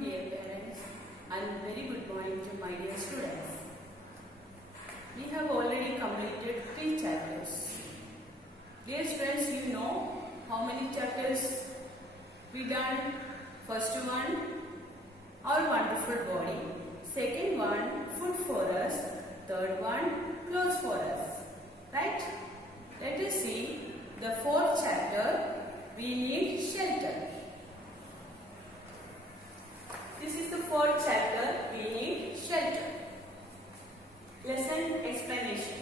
dear parents, and very good morning to my dear students. We have already completed 3 chapters. Dear students, you know how many chapters we done? First one, our wonderful body. Second one, food for us. Third one, clothes for us. Right? Let us see the 4th chapter. We need shelter. This is the 4th chapter. We need shelter. Lesson explanation.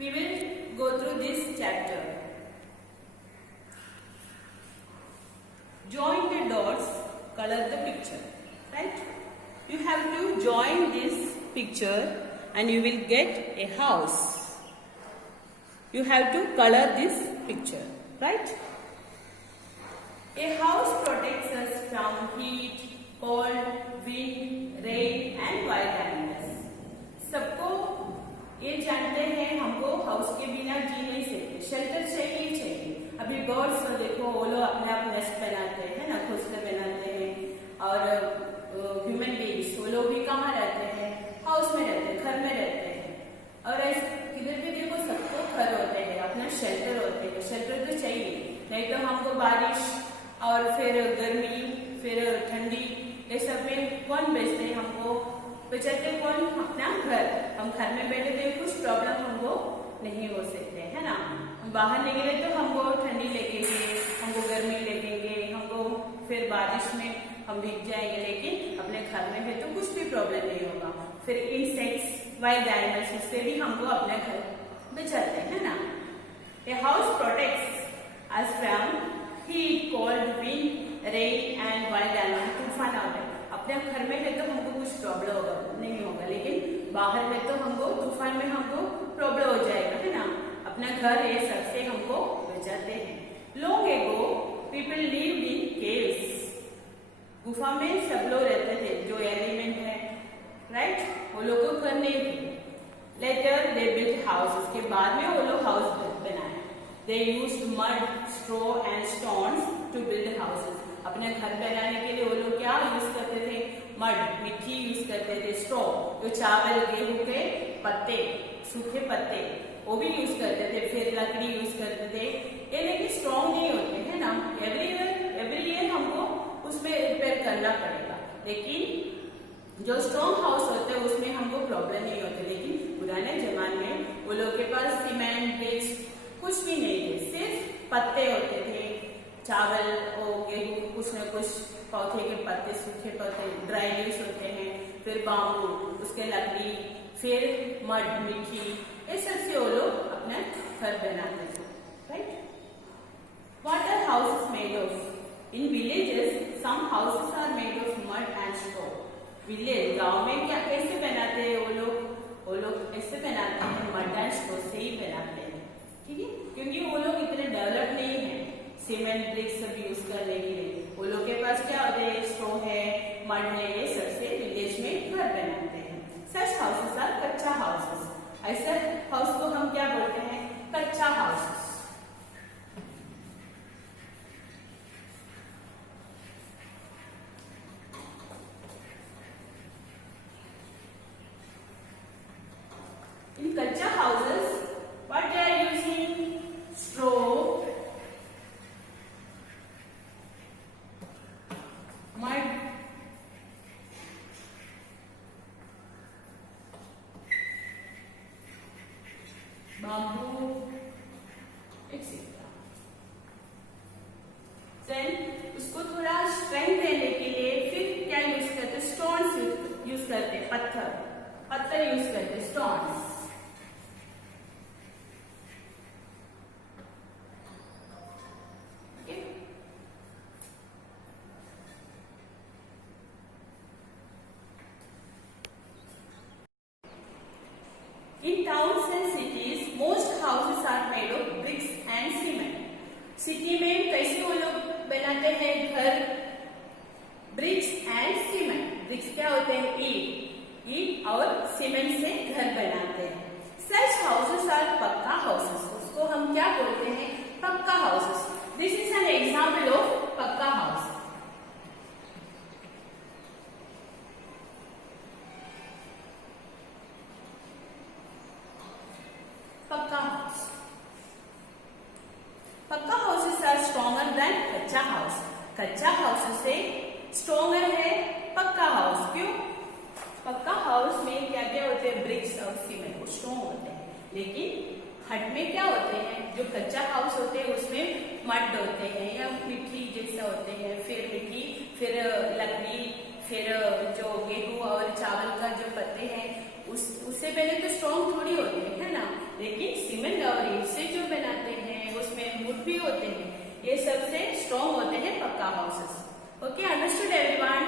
We will go through this chapter. Join the dots, color the picture. Right? You have to join this picture and you will get a house. You have to color this picture. Right? A house protects us from heat, cold, wind, rain and wild animals. सबको ये जानते हैं हमको हाउस के बिना जी नहीं सकते, शेल्टर चाहिए। अभी बर्ड्स को देखो, वो लोग अपने आप नेस्ट बनाते हैं ना, घोंसले बनाते हैं। और ह्यूमन बीइंग्स वो लोग भी कहाँ रहते हैं? हाउस में रहते हैं, घर में रहते हैं। और ऐसे किधर भी देखो सबको घर होते हैं, अपना शेल्टर होते हैं। शेल्टर तो चाहिए, नहीं तो हमको बारिश और फिर गर्मी फिर ठंडी ये सब में कौन बेचते हैं? हमको बचाते कौन? अपना घर। हम घर में बैठे थे, कुछ प्रॉब्लम हमको नहीं हो सकते है ना। हम बाहर निकले तो हमको ठंडी लगेंगे, हमको गर्मी लगेंगे, हमको फिर बारिश में हम भीग जाएंगे। लेकिन अपने घर में है तो कुछ भी प्रॉब्लम नहीं होगा। फिर इंसेक्ट्स, वाइल्ड एनिमल्स, इससे भी हमको अपने घर बचाते हैं ना। A house protects us from heat, cold, wind, rain and wild animals. तूफान आ गए, अपने घर में है तो हमको कुछ प्रॉब्लम होगा नहीं होगा, लेकिन बाहर में तो हमको तूफान में हमको प्रॉब्लम हो जाएगा है ना। अपना घर ये सबसे हमको बचाते हैं। Long ago, people lived in caves. गुफा में सब लोग रहते थे, जो एलिमेंट है, राइट? वो लोग को घर नहीं थी। Later they built houses. के बाद में वो लोग हाउस बनाए। They used mud, straw and stones to build houses. अपने घर बनाने के लिए वो लोग क्या यूज करते थे? मड, मिट्टी यूज करते थे। स्ट्रॉ, जो चावल गेहूं के पत्ते, सूखे पत्ते, वो भी यूज करते थे। फिर लकड़ी यूज करते थे। ये लेकिन स्ट्रॉन्ग नहीं होते है ना। एवरी ईयर हमको उसमें रिपेयर करना पड़ेगा। लेकिन जो स्ट्रॉन्ग हाउस होते हैं उसमें हमको प्रॉब्लम नहीं होती। लेकिन पुराने जमाने में वो लोग के पास सीमेंट, ब्रिक्स कुछ भी नहीं थे, सिर्फ पत्ते होते थे। चावल और गेहूं, कुछ न कुछ पौधे के पत्ते, सूखे पत्ते, ड्राई लीव्स होते हैं। फिर बाम्बू, उसके लकड़ी, फिर मड, मिट्टी, ये सब से वो लोग अपना घर बनाते थे। Right? What are houses made of? In villages some houses are made of mud and straw. Village, गाँव में क्या कैसे बनाते हैं वो लोग ऐसे बनाते हैं, मड एंड स्ट्रॉ से ही बनाते हैं। ठीक है? क्योंकि वो लोग इतने डेवलप नहीं है सीमेंट, ब्रिक्स सब यूज करने के लिए। वो लोग के पास क्या होते हैं? स्ट्रॉ है, मड है, ये सबसे विलेज में घर बनाते हैं। सच हाउसेस आर कच्चा हाउसेस। ऐसे हाउस को हम क्या बोलते हैं? कच्चा हाउसेस। इन कच्चा houses what they are using? Straw, mud, bamboo, etc. Then उसको थोड़ा स्ट्रेंथ देने के लिए फिर क्या यूज करते? स्टोन्स यूज करते, पत्थर यूज करते, stones. In towns and cities, most houses are made of bricks and cement. City में कैसे वो लोग बनाते हैं घर? BRICS and cement. ब्रिक्स क्या होते हैं? ईट और सीमेंट से घर बनाते हैं। सच हाउसेस आर पक्का हाउसेस। उसको हम क्या बोलते हैं? पक्का houses. This is an example of पक्का हाउस। होते हैं, लेकिन हट में क्या होते हैं, जो कच्चा हाउस होते हैं उसमें मड होते हैं या मिट्टी जैसा होते हैं, फिर मिट्टी, फिर लकड़ी, फिर जो गेहूं और चावल का जो पत्ते हैं उससे पहले तो स्ट्रॉन्ग थोड़ी होते हैं, है ना। लेकिन सीमेंट और ईंट से जो बनाते हैं उसमें वुड भी होते हैं, ये सबसे स्ट्रॉन्ग होते हैं पक्का houses. Okay, understood everyone?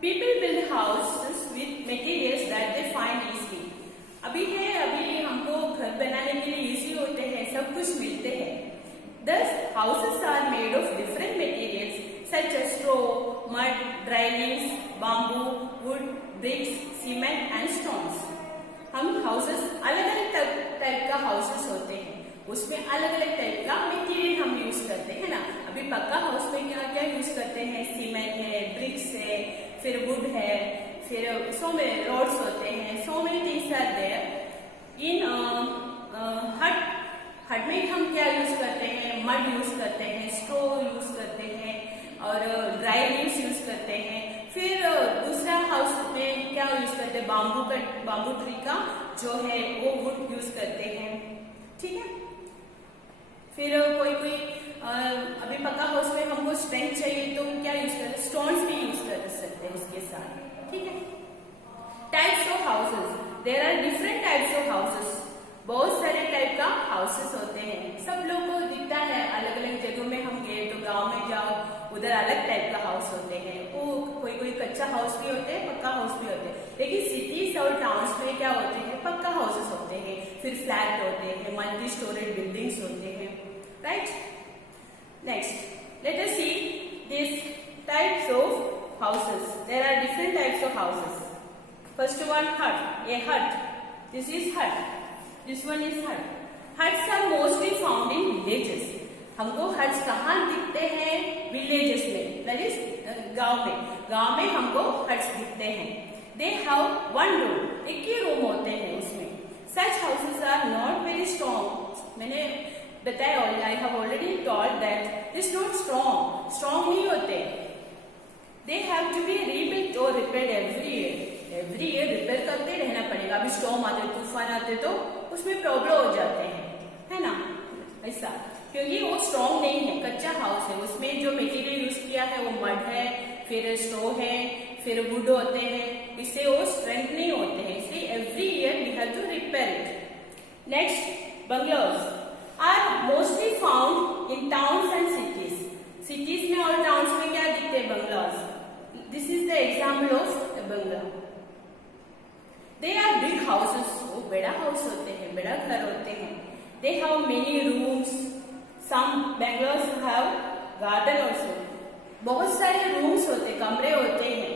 People build houses with materials that they find easily. अभी हमको घर बनाने के लिए इजी होते हैं, सब कुछ मिलते हैं। Thus, houses are made of different materials such as straw, mud, dry leaves, bamboo, wood, bricks, cement and stones. हम हाउसेस अलग अलग टाइप का हाउसेस होते हैं, उसमें अलग अलग टाइप का मटेरियल हम यूज करते हैं ना। अभी पक्का हाउस में क्या क्या यूज करते हैं, सीमेंट है, ब्रिक्स है, फिर वुड है, फिर सो मेनी रोड्स होते हैं, so many things are there. In hut में हम क्या यूज करते हैं, मड यूज करते हैं, स्ट्रो यूज करते हैं और ड्राई लीव्स यूज करते हैं। फिर दूसरा हाउस में क्या यूज करते हैं, बाम्बू ट्री का जो है वो वुड यूज करते हैं, ठीक है। फिर कोई अभी पक्का हाउस में हमको स्ट्रेंथ चाहिए तो क्या यूज करते हैं, स्टोन्स भी यूज कर सकते हैं उसके साथ, ठीक है। Types of houses, there are different types of houses. बहुत सारे टाइप का हाउसेस होते हैं, सब लोग को दिखता है अलग अलग जगहों में हम गए तो गांव में जाओ उधर अलग टाइप का हाउस होते हैं, वो कोई कच्चा हाउस भी होते हैं, पक्का हाउस भी होते हैं। लेकिन सिटीज और टाउन्स में क्या होते हैं, पक्का हाउसेस होते हैं, फिर फ्लैट होते हैं, मल्टी स्टोरेज बिल्डिंग्स होते हैं, right. Next let us see this types of houses. There are different types of houses. First one hut, a hut, this is hut, this one is hut. Huts are mostly found in villages. हमको huts कहाँ दिखते हैं, विलेजेस में, that is गांव में। गांव में हमको हट्स दिखते हैं। दे हैव वन रूम, एक ही रूम होते हैं उसमें। Such houses are not very strong. मैंने बताया, I have already told that is not strong, strong नहीं होते। They have to be rebuilt और रिपेयर्ड एवरी ईयर रिपेयर करते रहना पड़ेगा। अभी स्टॉर्म आते, तूफान आते तो उसमें प्रॉब्लम हो जाते हैं, है ना, ऐसा, क्योंकि वो स्ट्रॉन्ग नहीं है, कच्चा हाउस है। उसमें जो मटेरियल यूज किया है वो मड है, फिर स्ट्रो है, फिर वुड होते हैं, इससे वो स्ट्रेंथ नहीं होते हैं, इसलिए every year we have to repair it. Next, bungalows are mostly found in towns and cities. Cities में और टाउन्स में क्या दिखते हैं, bungalows. This is the example of the bungalow. They are big houses, वो बड़ा हाउस होते हैं, बड़ा घर होते हैं। They have many rooms, some bungalows have garden also. बहुत सारे रूम्स होते, कमरे होते हैं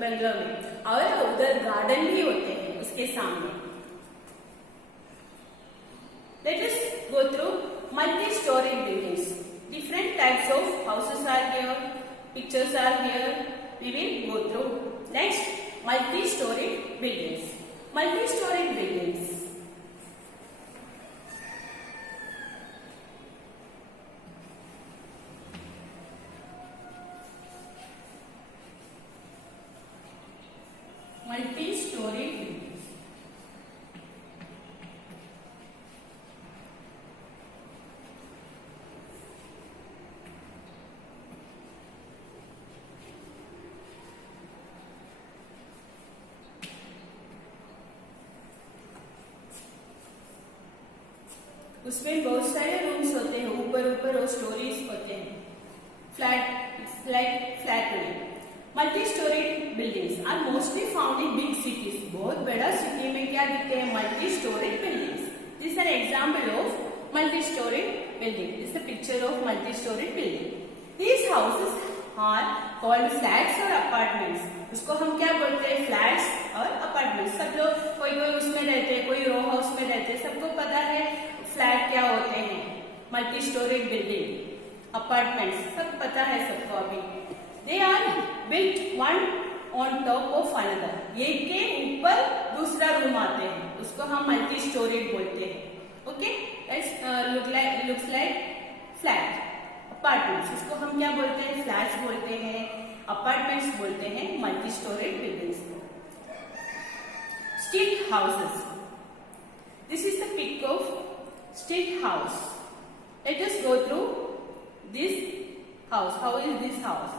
बंगलो में, और उधर गार्डन भी होते हैं उसके सामने। Let us go through multi storey buildings. Different types of houses are here, pictures are here, we will go through. Next, multi-story buildings. Multi-story buildings. Multi-story buildings. उसमें बहुत सारे रूम्स होते हैं, ऊपर और स्टोरीज होते हैं, फ्लैट में। Multi storey buildings are mostly found in big cities. बहुत बड़ा सिटी में क्या दिखते हैं, multi storey buildings. This are example of multi storey building. This a picture of multi storey building. These houses are called flats और apartments. उसको हम क्या बोलते हैं, फ्लैट्स और अपार्टमेंट्स। सब लोग कोई उसमें रहते हैं, कोई रो हाउस में रहते हैं, सबको पता है फ्लैट क्या होते हैं, मल्टी स्टोरी बिल्डिंग, अपार्टमेंट्स, सब पता है सबको अभी। They are built one on top of another. एक के ऊपर दूसरा रूम आते हैं, उसको हम मल्टी स्टोरी बोलते हैं। Okay, looks like flat. Apartments, उसको हम क्या बोलते हैं, फ्लैट्स बोलते हैं, अपार्टमेंट्स बोलते हैं, multi storey buildings. houses. This is the pic of stilt house. Let us go through this house. How is this house?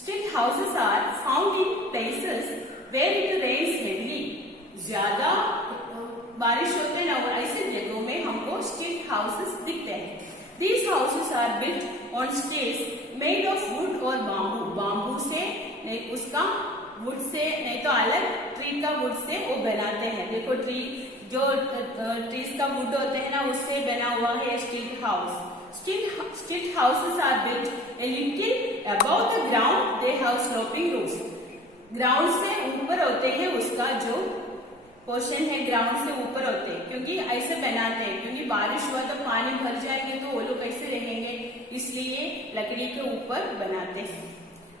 Stilt houses are found in places where it rains heavily. ज्यादा बारिश होते ना, ऐसे जगहों में हमको स्टिल्ट हाउसेस दिखते हैं. These houses are built on stilts made of wood or bamboo. Bamboo से नहीं, उसका वुड से नहीं तो अलग ट्री का वुड से वो बनाते हैं. देखो ट्री जो ट्रीज का वुड होते हैं ना, उससे बना हुआ है स्टिल्ट house. Stilt houses are built a little above the ground. They have sloping roofs. Ground से ऊपर होते हैं, उसका जो पोर्शन है ग्राउंड से ऊपर होते हैं, क्योंकि ऐसे बनाते हैं, क्योंकि बारिश हुआ तो पानी भर जाएंगे तो वो लोग कैसे रहेंगे, इसलिए लकड़ी के ऊपर बनाते हैं.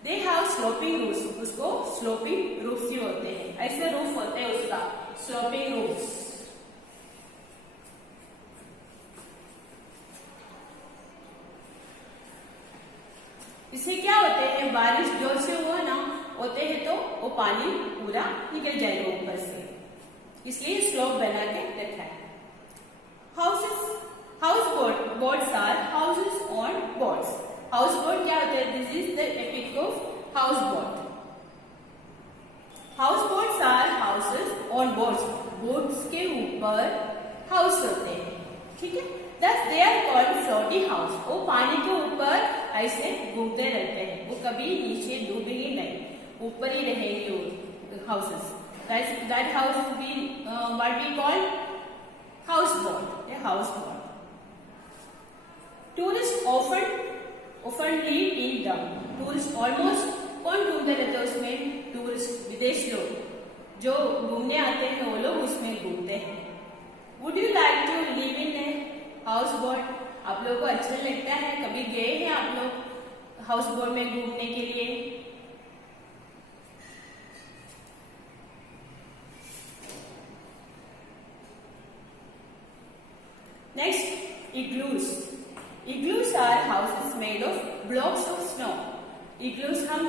They have sloping roofs. उसको स्लोपिंग रूफ्स ही होते हैं, ऐसे रूफ होते हैं उसका, स्लोपिंग रूफ्स. इससे क्या होते हैं, बारिश जोर से हुआ ना होते हैं तो वो पानी पूरा निकल जाएगा ऊपर से, इसलिए स्लोप बना के रखा है. House boats are houses on boats. House boat क्या होता है? This is the pic of house boat. House boats are houses on boats. Boats के ऊपर हाउस होते हैं, ठीक है. Thus they are called floating house. वो पानी के ऊपर ऐसे घूमते रहते हैं, वो कभी नीचे डूबेंगे नहीं, ऊपर ही रहेंगे वो houses. That house we what we call houseboat. A houseboat. Tourists often live in them. Tourists almost कौन घूमते रहते हैं उसमें? टूरिस्ट, विदेश लोग जो घूमने आते हैं वो लोग उसमें घूमते हैं. Would you like to live in a houseboat? आप लोग को अच्छा लगता है? कभी गए हैं आप लोग हाउसबोट में घूमने के लिए? Next, igloos. Igloos are houses made of blocks of snow. Igloos हम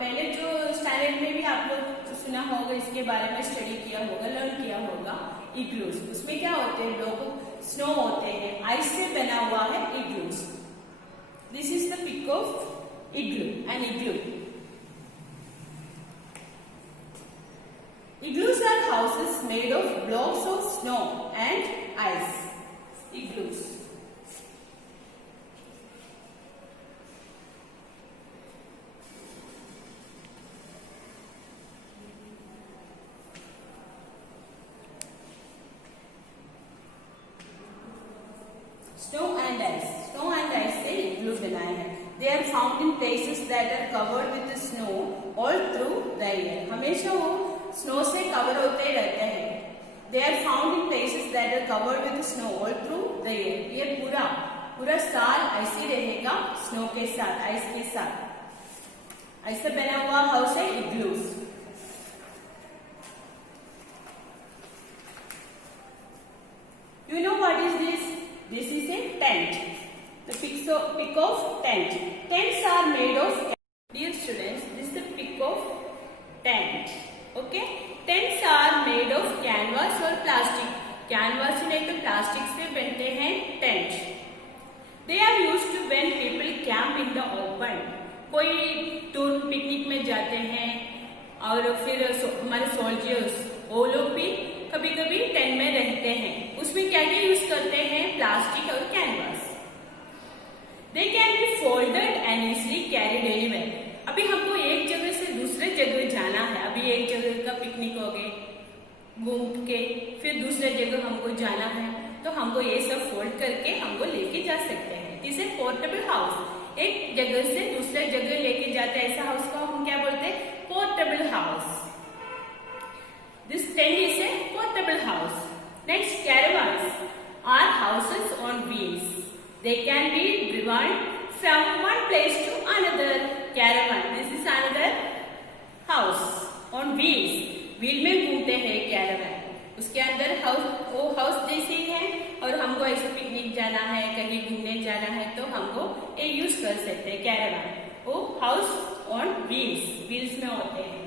पहले जो स्टैंडर्ड में भी आप लोग सुना होगा, इसके बारे में स्टडी किया होगा, लर्न किया होगा. इग्लूस, उसमें क्या होते हैं? ब्लॉक ऑफ स्नो होते हैं, आइस से बना हुआ है igloos. This is the pic of igloo. An igloo. Igloos are houses made of blocks of snow and ice. Igloos. Snow and ice. Snow and ice से igloo बनाए हैं. They are found in places that are covered with snow all through the year. हमेशा वो स्नो से कवर होते रहते हैं. They are found in places that are covered with snow all through the year. ये पूरा साल ऐसे ही रहेगा स्नो के साथ, आइस के साथ. ऐसे बना हुआ हाउस है igloos. You know what is this? This is a tent. The pic of tent. Tents are made of. Dear students, this is the pic of tent. Okay? Tents are made of canvas or plastic. Canvas नहीं तो प्लास्टिक से बनते हैं tent. They are used to when people camp in the open. कोई tour picnic में जाते हैं और फिर हमारे सोल्जर्स वो लोग भी कभी कभी टेंट में रहते हैं. उसमें क्या क्या यूज करते हैं? प्लास्टिक और canvas. They can be folded and easily carried anywhere. अभी हमको एक जगह से दूसरे जगह जाना है. अभी एक जगह का पिकनिक हो गए, घूम के फिर दूसरे जगह हमको जाना है तो हमको ये सब फोल्ड करके हमको लेके जा सकते हैं. इसे पोर्टेबल हाउस. एक जगह से दूसरे जगह लेके जाते हैं, ऐसा हाउस को हम क्या बोलते हैं? Portable house. This tent is a portable house. Next, caravans are houses on wheels. They can be driven from one place to another. Caravan. This is another house on wheels. Wheel में घूमते हैं caravan. उसके अंदर वो हाउस जैसे ही है और हमको ऐसे पिकनिक जाना है, कहीं घूमने जाना है तो हमको ये यूज कर सकते हैं caravan. वो हाउस ऑन व्हील्स में होते हैं.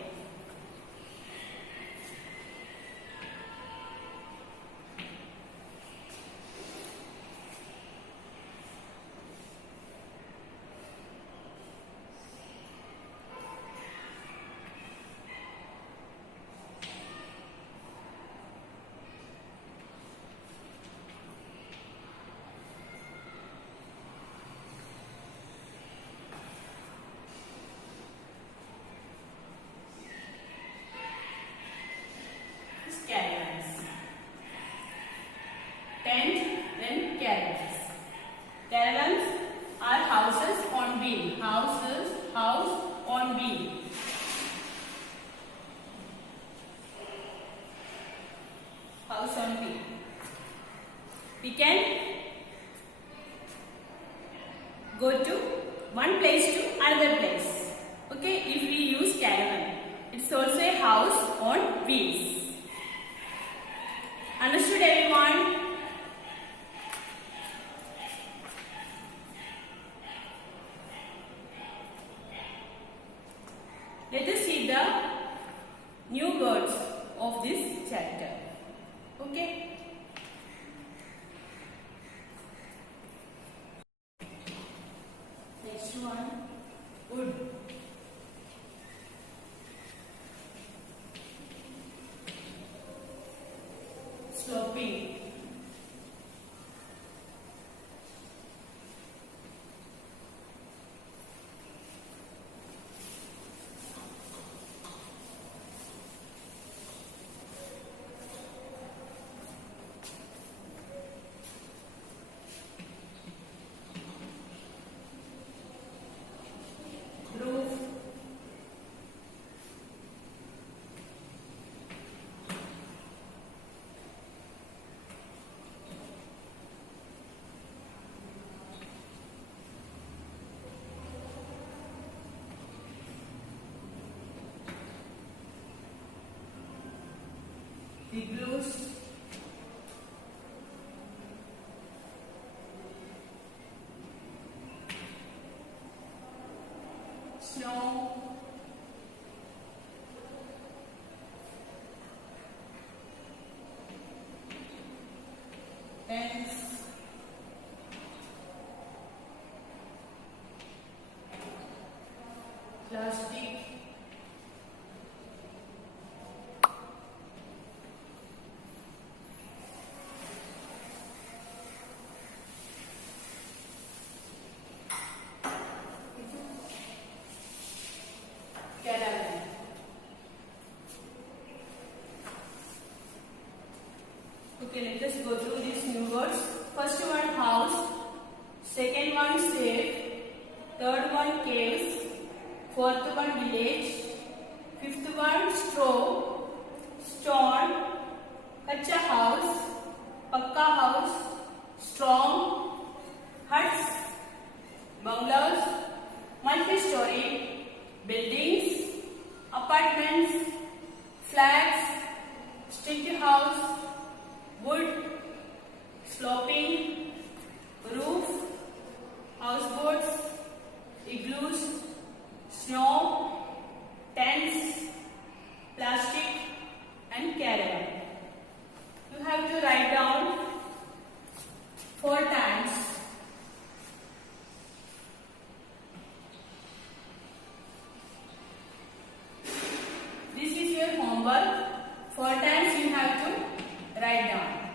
we can go to one place to another place. Okay, if we use caravan, it's also a house on wheels. Understood, everyone? Let us see the new words of this chapter. Okay. Next one, wood. Sloping. Roof. Igloos. Snow. Tents. Plastic. Caravan. Okay, let us go through these new words. First one, house. Second one, safe. Third one, caves. Fourth one, village. Fifth one, straw. Stone. Kacha house. Pakka house. Strong. Huts. Bungalows. Multi-story. Buildings, apartments, flats, stick house, wood, sloping, roof, houseboats, igloos, snow, tents, plastic and caravan. You have to write down 4 times. This is your homework. 4 times you have to write down.